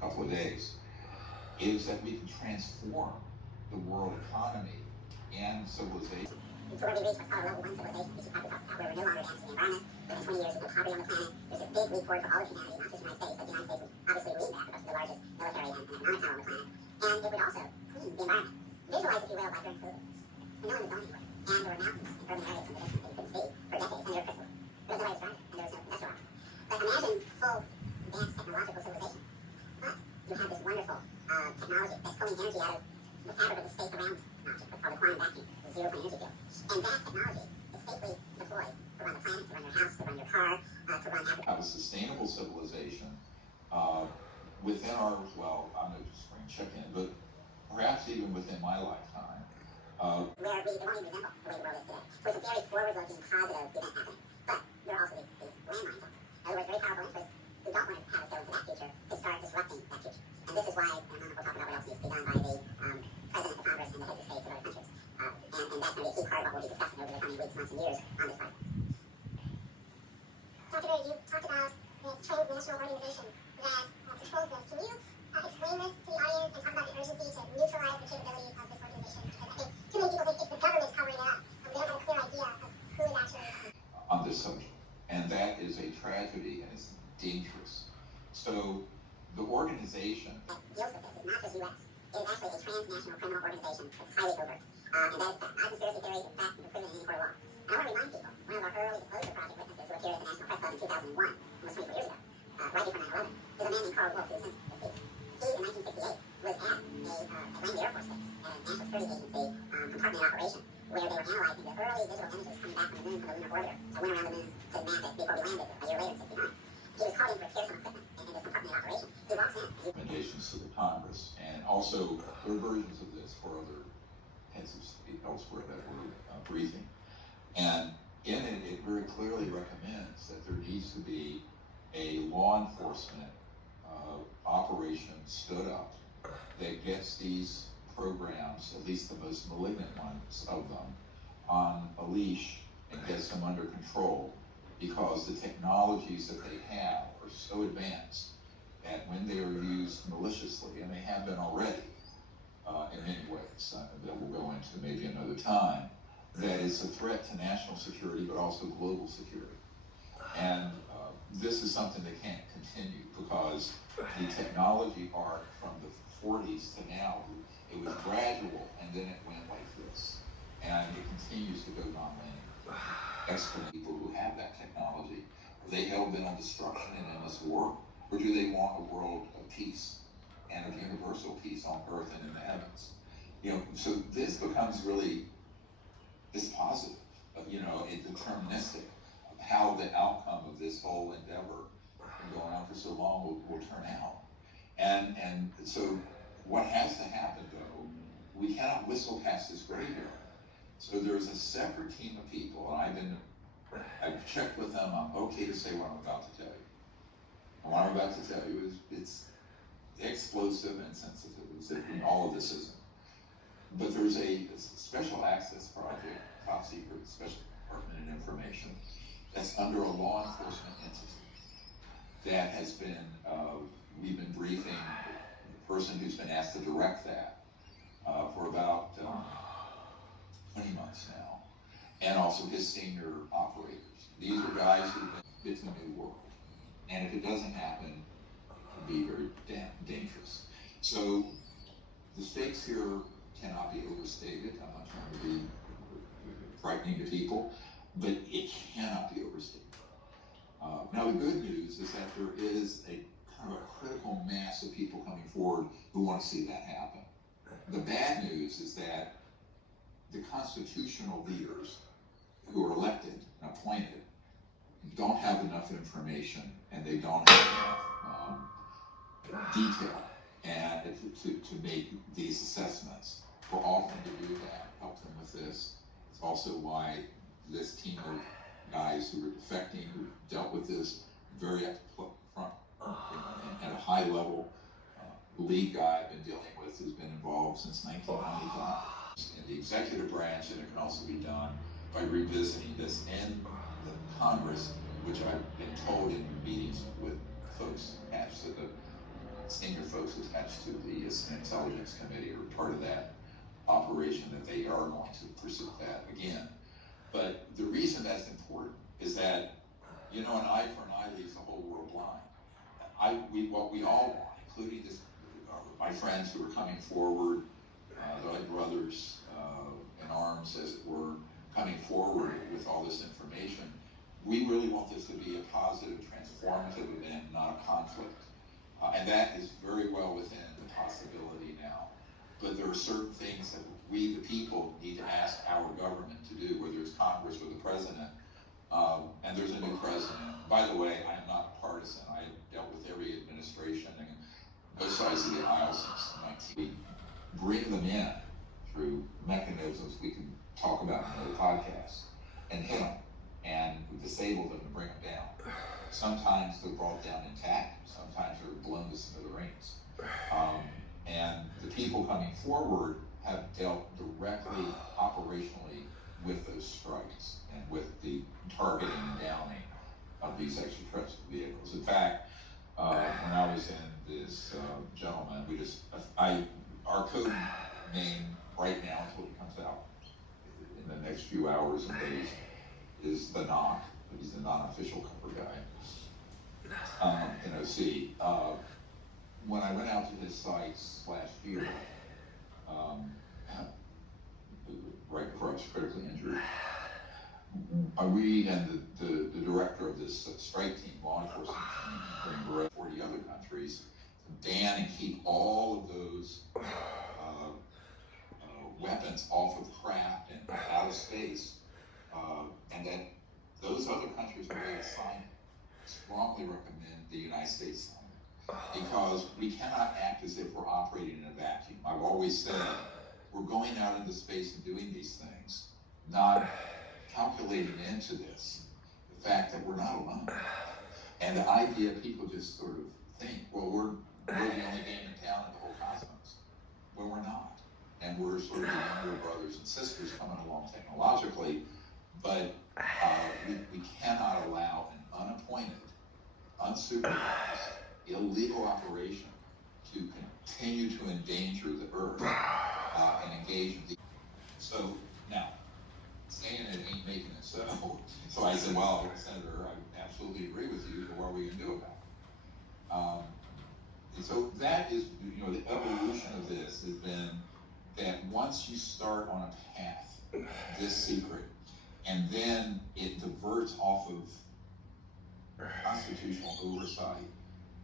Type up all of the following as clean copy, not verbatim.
couple of days, is that we can transform the world economy and civilization. To where we reach what's called a level 1 civilization, which you probably talked about, where we're no longer damaging the environment. Within 20 years, there's no poverty on the planet. There's this big leap forward for all of humanity, not just the United States, but the United States would obviously lead that because we're the largest military and economic power on the planet. And it would also clean the environment. Visualize, if you will, like during COVID. And no one was going anywhere. And there were mountains in urban areas in the distance that you couldn't see for decades, and they were crystal. There was nobody was driving, and there was no restaurant. But imagine full advanced technological civilization. But you have this wonderful technology that's pulling energy out of the fabric of the space around an object, what's called the quantum vacuum, the zero-point energy field. And that technology is safely deployed to run the planet, to run your house, to run your car, to run everything. Have a sustainable civilization within our, well, I'm going to just bring chicken, but perhaps even within my lifetime. Where it won't even resemble the way the world is today. So it's a very forward-looking, positive event happening. But there are also these landmines out there. In other words, very powerful interests who don't want to have us go into that future to start disrupting that future. And this is why, and we'll talk about what else needs to be done by the President of Congress and the heads of states of other countries. And that's going to be a key part of what we'll be discussing over the coming weeks, months, and years on this podcast. Dr. Berry, you talked about this transnational organization that controls this. Can you explain this to the audience and talk about the urgency to neutralize the capabilities of this organization? Because I think too many people think it's the government covering it up. They don't have a clear idea of who is actually On this subject. And that is a tragedy and it's dangerous. So the organization that deals with this is not just U.S. It is actually a transnational criminal organization that's highly covert. And that is my conspiracy theory is fact and proven in any court of law. And I want to remind people, one of our early disclosure project witnesses who appeared at the National Press Club in 2001, almost 24 years ago, right before 9/11, is a man named Carl Wolf, who is since deceased. He, in 1968, was at Langley Air Force Base, a National Security Agency compartment operation, where they were analyzing the early digital images coming back from the moon from the lunar orbiter. I went around the moon to map it before we landed a year later in 69. He was called in to repair some equipment in this compartment operation. He walks in. recommendations to the Congress, and also there are versions of this for other heads of state elsewhere that we're briefing. And in it, it very clearly recommends that there needs to be a law enforcement operation stood up that gets these programs, at least the most malignant ones of them, on a leash and gets them under control, because the technologies that they have are so advanced that when they are used maliciously, and they have been already in many ways, that we'll go into maybe another time, that is a threat to national security, but also global security. And this is something that can't continue, because the technology arc from the 40s to now, it was gradual, and then it went like this. And it continues to go nonlinear. Excellent people who have that technology, are they hell-bent on destruction and endless war? Or do they want a world of peace and of universal peace on earth and in the heavens? You know, so this becomes really this positive, it's deterministic of how the outcome of this whole endeavor going on for so long will turn out. And so what has to happen, though, we cannot whistle past this graveyard. So there's a separate team of people, and I've checked with them. I'm okay to say what I'm about to tell you. And what I'm about to tell you is it's explosive and sensitive, and all of this isn't. But there's a special access project, top secret, special department of information, that's under a law enforcement entity that has been, we've been briefing the person who's been asked to direct that for about 20 months now, and also his senior operators. These are guys who've been, it's a new world. And if it doesn't happen, it can be very dangerous. So the stakes here cannot be overstated. I'm not trying to be frightening to people, but it cannot be overstated. Now the good news is that there is a kind of a critical mass of people coming forward who want to see that happen. The bad news is that the constitutional leaders who are elected and appointed don't have enough information, and they don't have enough detail and to make these assessments. We're offering to do that, help them with this. It's also why this team of guys who are defecting, who dealt with this very at the front and at a high level, lead guy I've been dealing with who's been involved since 1995. In the executive branch, and it can also be done by revisiting this in the Congress, which I've been told in meetings with folks attached to the senior folks attached to the Intelligence Committee are part of that operation, that they are going to pursue that again. But the reason that's important is that, you know, an eye for an eye leaves the whole world blind. What we all want, including my friends who are coming forward, the brothers in arms, as it were, coming forward with all this information, we really want this to be a positive, transformative event, not a conflict. And that is very well within the possibility now. But there are certain things that we, the people, need to ask our government to do, whether it's Congress or the president. And there's a new president. By the way, I am not partisan. I have dealt with every administration and both sides of the aisle since 19. Bring them in through mechanisms we can talk about in another podcast, and hit them and disable them and bring them down. Sometimes they're brought down intact. Sometimes they're blown to smithereens. And the people coming forward have dealt directly, operationally, with those strikes and with the targeting and downing of these extraterrestrial vehicles. In fact, when I was in this gentleman, our code name right now, until it comes out in the next few hours and days, is the Knock. He's the non-official cover guy in OC. When I went out to his sites last year, right before I was critically injured, we and the director of this strike team, law enforcement team, in 40 other countries, ban and keep all of those weapons off of craft and out of space, and that those other countries were ready to sign it. Strongly recommend the United States sign it, because we cannot act as if we're operating in a vacuum. I've always said we're going out into space and doing these things, not calculating into this the fact that we're not alone. And the idea people just sort of think, well, we're the only game in town in the whole cosmos. Well, we're not. And we're sort of the younger brothers and sisters coming along technologically, but we cannot allow an unappointed, unsupervised, illegal operation to continue to endanger the Earth and engage in the. So now, saying it ain't making it so. So I said, well, Senator, I absolutely agree with you, but what are we going to do about it? And so that is, you know, the evolution of this has been that once you start on a path, this secret, and then it diverts off of constitutional oversight,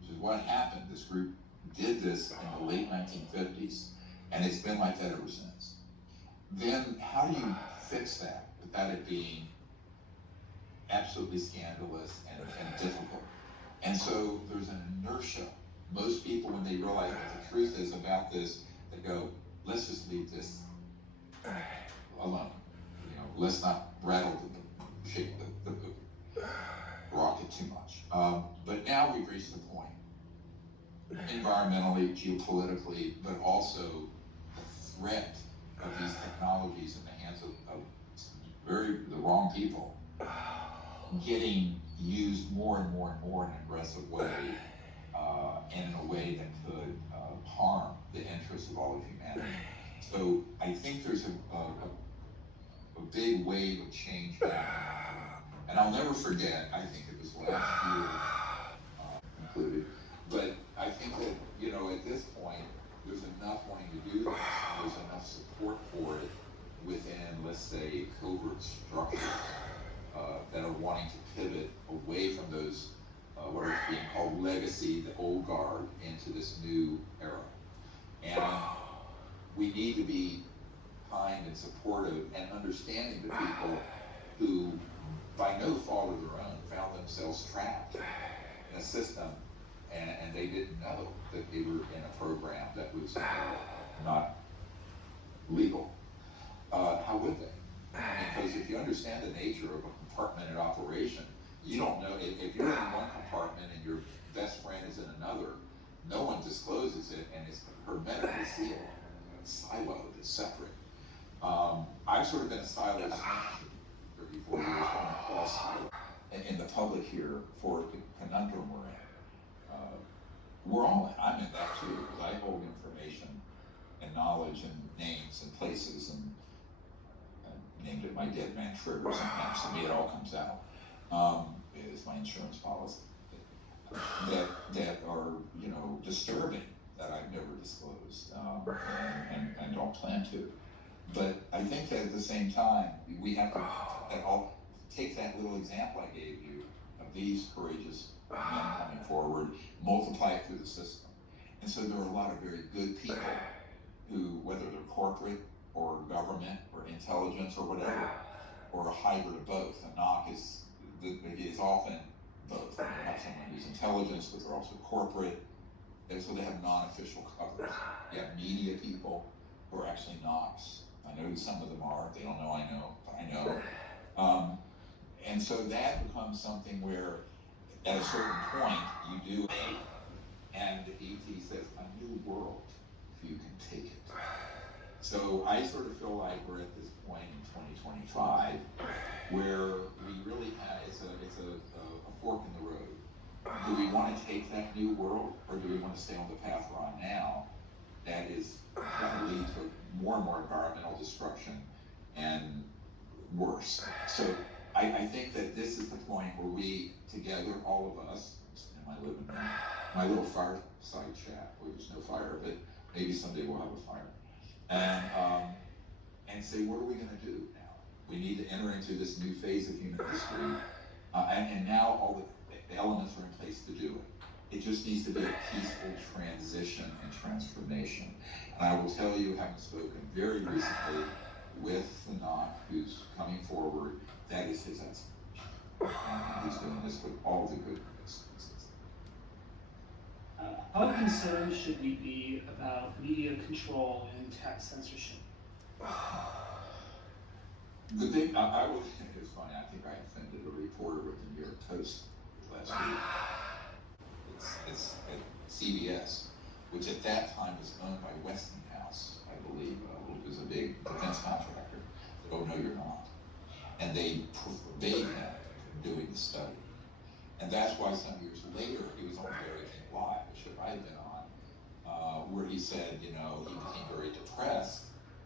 which is what happened. This group did this in the late 1950s, and it's been like that ever since. Then how do you fix that without it being absolutely scandalous and difficult? And so there's an inertia. Most people, when they realize what the truth is about this, they go, let's just leave this alone. You know, let's not shake the rocket too much. But now we've reached the point, environmentally, geopolitically, but also the threat of these technologies in the hands of the wrong people getting used more and more and more in an aggressive way, and in a way that could harm the interests of all of humanity. So I think there's a big wave of change happening. And I'll never forget, I think it was last year included, but I think that, you know, at this point, there's enough wanting to do this, there's enough support for it within, let's say, covert structures that are wanting to pivot away from those, what are being called legacy, the old guard, into this new era. And we need to be kind and supportive and understanding to people who, by no fault of their own, found themselves trapped in a system, and they didn't know that they were in a program that was not legal. How would they? Because if you understand the nature of a compartmented operation, you don't know, if you're in one compartment and your best friend is in another, no one discloses it, and it's hermetically sealed, it's siloed, it's separate. I've sort of been a silo for 34 years, what I call silo. In the public here, for the conundrum we're in. we're all in. I'm in that too, because I hold information and knowledge and names and places, and I named it my dead man triggers, and to me it all comes out. It's my insurance policy that are, you know, disturbing, that I've never disclosed, and don't plan to. But I think that at the same time, we have to, I'll take that little example I gave you of these courageous men coming forward, multiply it through the system. And so there are a lot of very good people who, whether they're corporate or government or intelligence or whatever, or a hybrid of both. A knock is often both. You have someone who's intelligence, but they're also corporate, and so they have non-official coverage. You have media people who are actually knocks. I know who some of them are. They don't know I know, but I know. And so that becomes something where, at a certain point, you do and E.T. says, a new world, if you can take it. So I sort of feel like we're at this point in 2025 where we really have, it's a fork in the road. Do we want to take that new world, or do we want to stay on the path we're on now that is going to lead to more and more environmental destruction and worse? So I think that this is the point where we, together, all of us, in my living room, my little fireside chat, where there's no fire, but maybe someday we'll have a fire, and say, what are we going to do now? We need to enter into this new phase of human history, and now all the elements are in place to do it. It just needs to be a peaceful transition and transformation. And I will tell you, having spoken very recently with the knock who's coming forward, that is his aspiration. And he's doing this with all the good consequences. How concerned should we be about media control and tech censorship? The big, I was, it was funny, I think I offended a reporter with the New York Post last week. It's at CBS, which at that time was owned by Westinghouse, I believe, which was a big defense contractor. They go, no, you're not. And they forbade him from doing the study. And that's why some years later, he was on Larry King Live, which I had been on, where he said, you know, he became very depressed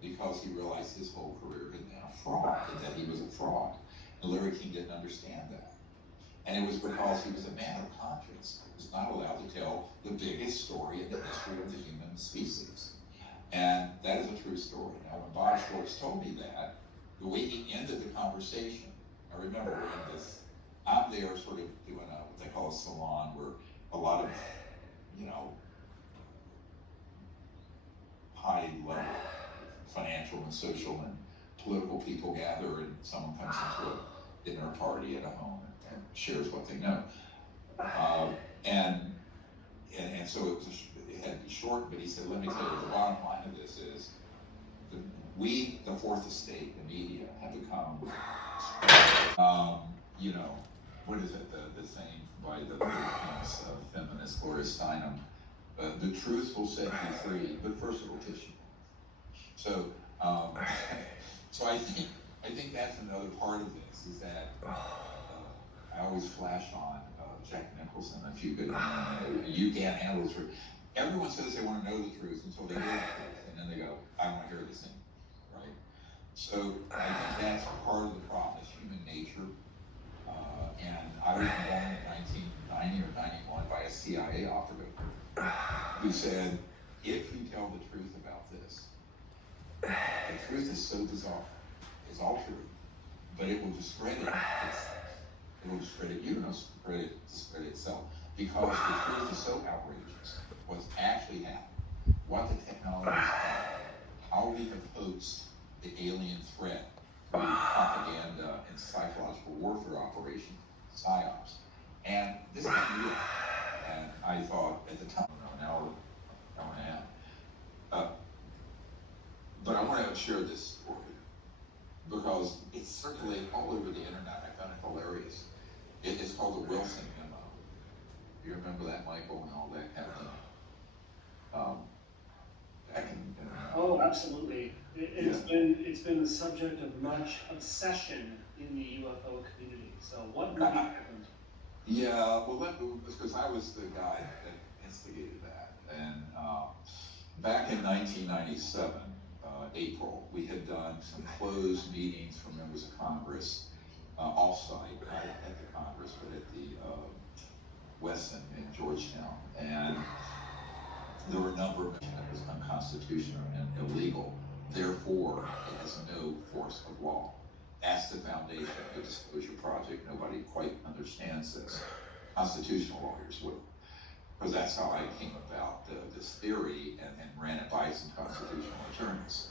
because he realized his whole career had been a fraud, and that he was a fraud. And Larry King didn't understand that. And it was because he was a man of conscience. He was not allowed to tell the biggest story in the history of the human species. And that is a true story. Now, when Bob Schwartz told me that, the way he ended the conversation, I remember we're in this, I'm there sort of doing what they call a salon, where a lot of, you know, high level financial and social and political people gather, and someone comes into a dinner party at a home and shares what they know. And so it had to be short, but he said, let me tell you, the bottom line of this is, we, the fourth estate, the media, have become, you know, what is it, the saying by the famous feminist Gloria Steinem, the truth will set you free, but first it will kiss you. So, so I think that's another part of this, is that I always flash on Jack Nicholson, if you could, you can't handle the truth. Everyone says they want to know the truth until they hear the truth, and then they go, I want to hear this thing, right? So I think that's part of the problem, is human nature. And I was born in 1990 or 91 by a CIA operative who said, if you tell the truth about this, the truth is so bizarre, it's all true, but it will discredit it will discredit you, and discredit itself, because the truth is so outrageous. What's actually happened, what the technology is, how we have hoaxed the alien threat through propaganda and psychological warfare operations, psyops, and this is real. And I thought at the time, an hour and a half. But I want to share this story because it's circulated all over the internet. I found it hilarious. It's called the Wilson Memo. You remember that, Michael, and all that happened back in. Oh, absolutely. It's been the subject of much obsession in the UFO community. So what really happened? Yeah, well, because I was the guy that instigated Back in 1997, April, we had done some closed meetings for members of Congress, off-site, not at the Congress, but at the Weston in Georgetown. And there were a number of mentions that was unconstitutional and illegal. Therefore, it has no force of law. Ask the foundation of the Disclosure Project. Nobody quite understands this. Constitutional lawyers will. Because that's how I came about this theory and ran it by some constitutional attorneys,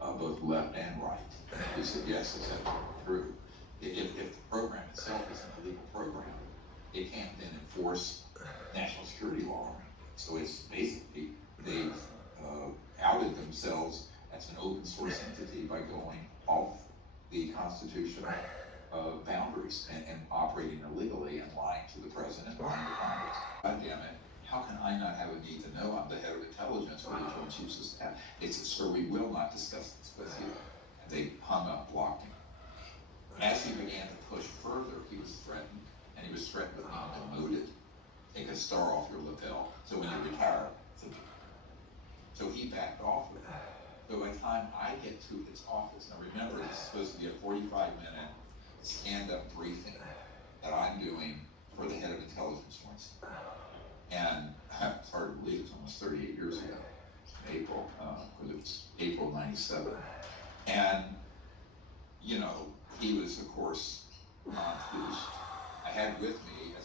both left and right, who said, yes, it's absolutely true. If the program itself is an illegal program, it can't then enforce national security law. So it's basically, they've outed themselves as an open source entity by going off the constitutional boundaries and operating illegally and lying to the president, lying to Congress. God damn it. How can I not have a need to know? I'm the head of intelligence for the Joint Chiefs of Staff. They said, sir, we will not discuss this with you. And they hung up, blocked him. As he began to push further, he was threatened, and he was threatened with being demoted. Take a star off your lapel, so when you retire, so he backed off of it. So by the time I get to his office, now remember, it's supposed to be a 45-minute stand-up briefing that I'm doing for the head of intelligence, for instance. And it's hard to believe, it's almost 38 years ago, in April, because it was April '97. And, you know, he was, of course, non-enthused. I had with me, as